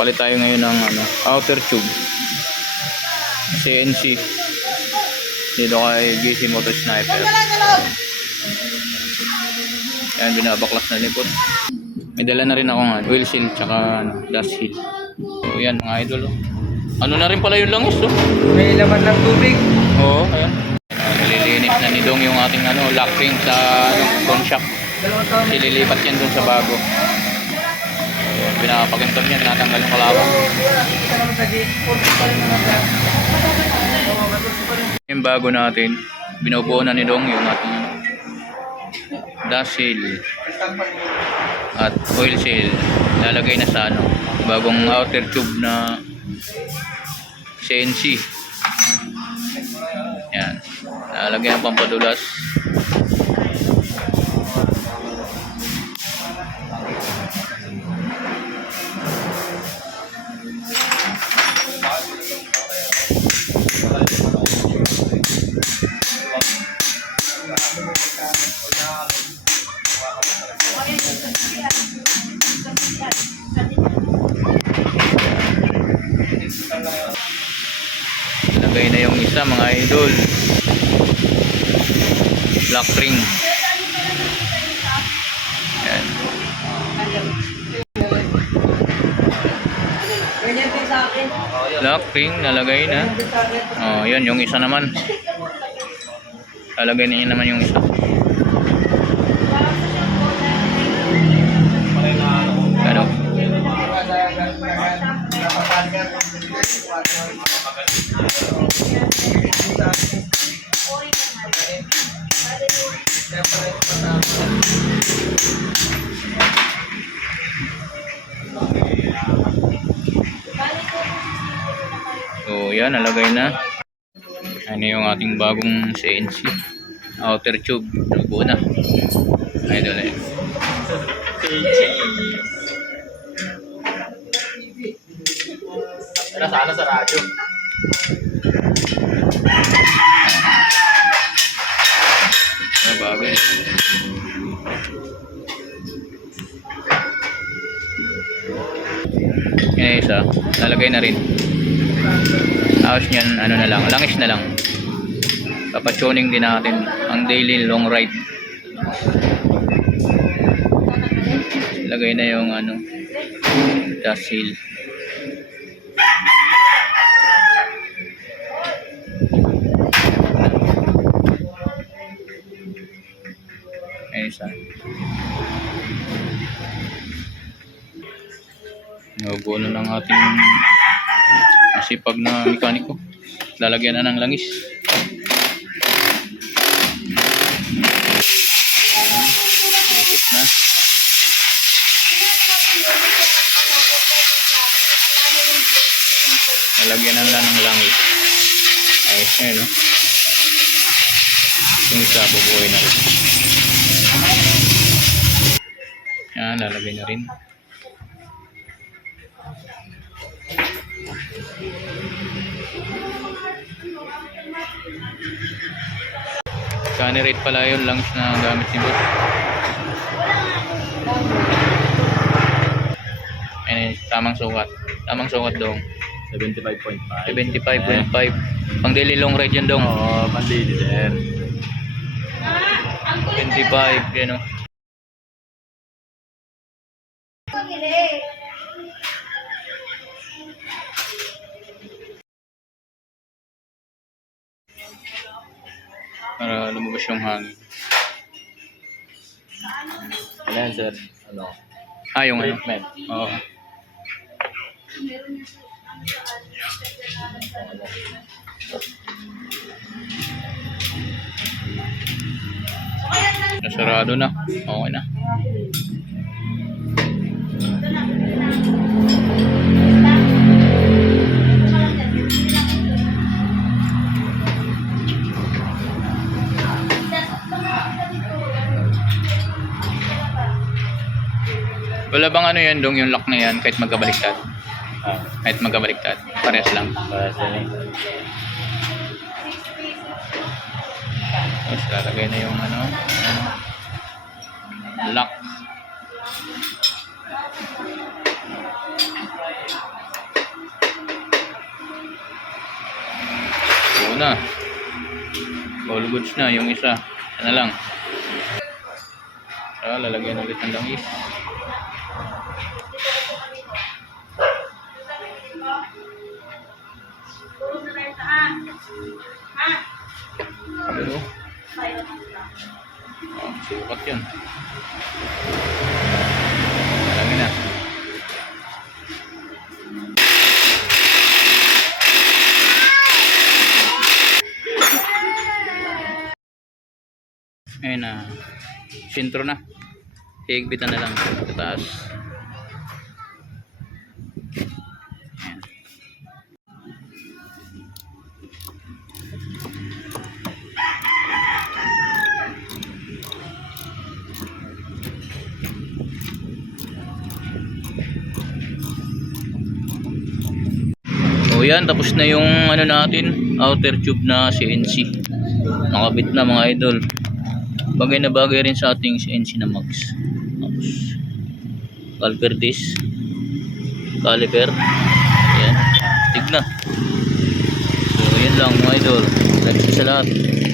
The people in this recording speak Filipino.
Papalit tayo ngayon ng outer tube. CNC. Dito kay GC Motor Sniper. Ayan, binabaklas na likod. May dala na rin akong wheel seal tsaka dust seal. So yan mga idol. Ano na rin pala yung langis May laman ng tubig. Oo, ayan. Nililinis na ni Dong yung ating lock ring sa phone shop. Ililipat yan dun sa bago. Ayan, pinapagintog niya, tinatanggal yung kalawang. Yung bago natin, binubuo na ni Dong yung ating dust seal at oil seal. Lalagay na sa bagong outer tube na CNC. Yan, lalagyan ng pampadulas. Lagay na yung isa mga idol. Lock ring. Yan. Lock ring nalagay na. Oh, yan yung isa naman. Lalagay niya naman yung isa. Ano? So yan, nalagay na. Ano yung ating bagong CNC outer tube. Buo na. Idol eh. Sana sa radyo. Bago eh. Yan isa, lalagay na rin. Tapos nyan, na lang, langis na lang. Papatuning din natin ang daily long ride. Lagay na yung dust seal. Isa. Nabuo na ng ating masipag na mekaniko. Lalagyan na ng langis. Ikot na. Lalagyan na lang ng langis. Ayos na yun. Yung isa bubuhay na rin. Yan, lalagay na rin. Canirate pala yun, langis na gamit ni boss. Ayan, tamang sukat. Tamang sukat dong. 75.5. 75.5. Pang daily long ride yan dong. Oo, pang daily sir. 25, yan o. Para lumabas yung hangin. Ano yan sir? Ano? Yung Treatment. Oo. Nasarado na. Okay na. Wala bang yan dong yung lock na yan kahit magkabaliktad? Kahit magkabaliktad. Parehas lang. Parehas lang. Tapos lalagay na yung lock. na. All goods na yung isa. Isa na lang. So, lalagyan ulit ng langis. Pero, sukat yun. Marami na. Ayun na. Sintro na. Higpitan na lang sa taas. Ayan. O yan, tapos na yung ano natin, outer tube na CNC. Nakabit na mga idol. Bagay na bagay rin sa ating CNC na mags. Tapos caliper disc, caliper. Ayan, tig na. So yun lang mga idol. Thanks sa lahat.